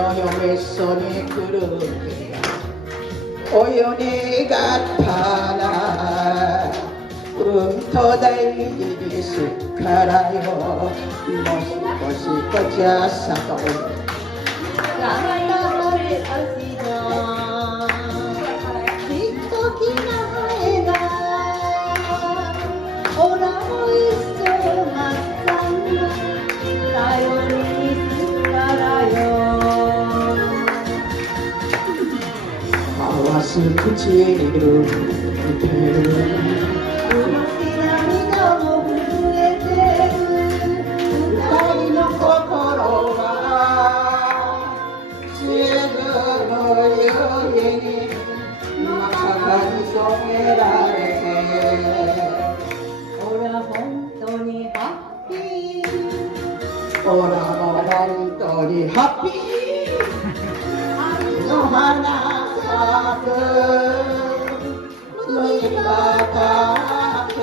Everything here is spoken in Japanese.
嫁そに来るおよねがったらうんと大事にすっからよもう少しこちゃさと頑張れ足のひときなえがおらも一緒まっさん頼りにすっからよ合わす唇見てる動き涙も震えてる二人の心はすぐの湯に真っ赤に染められて俺は本当にハッピーオラも本当にハッピー愛の花咲く麦畑